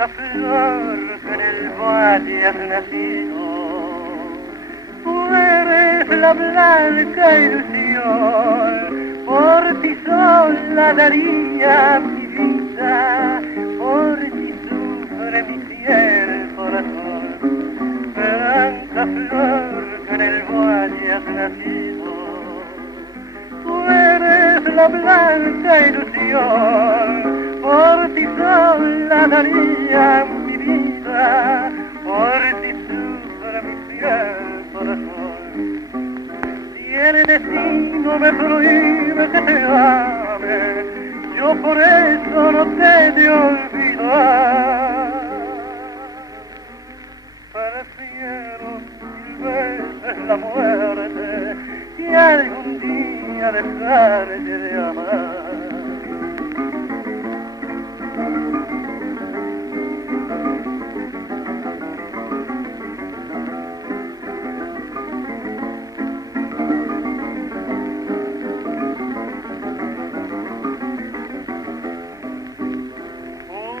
blanca flor que en el valle has nacido. Tú eres la blanca ilusión, por ti sola daría mi vida, por ti sufre mi fiel corazón. Blanca flor que en el valle has nacido. Tú eres la blanca ilusión, por ti sola daría mi vida, por ti sufre mi fiel corazón. Si el destino me prohíbe que te ame, yo por eso no te he de olvidar. Prefiero mil veces la muerte que algún día dejarte de amar.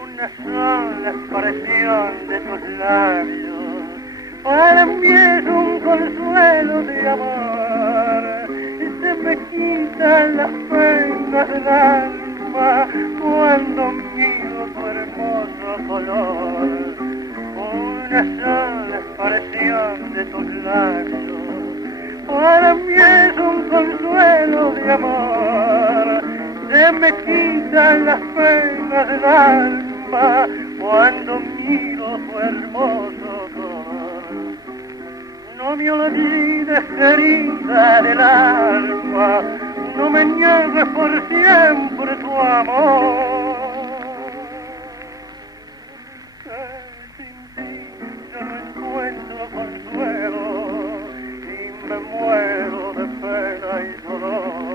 Una sola expresión de tus labios para mí es un consuelo de amor. Se me quitan las penas del alma cuando miro tu hermoso color. Una sola expresión de tus labios para mí es un consuelo de amor. Se me quitan las penas del alma cuando miro tu hermoso color. No me olvides, querida del alma, no me niegues por siempre tu amor. Que sin ti yo no encuentro consuelo y me muero de pena y dolor.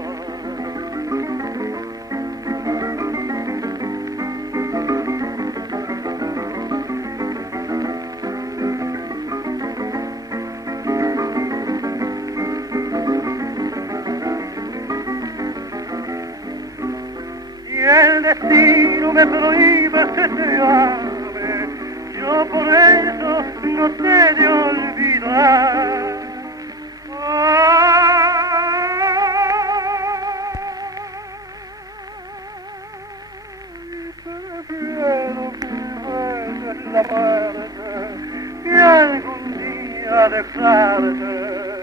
El destino me prohíbe que te ame, yo por eso no te he de olvidar. Prefiero mil veces la muerte que algún día dejarte.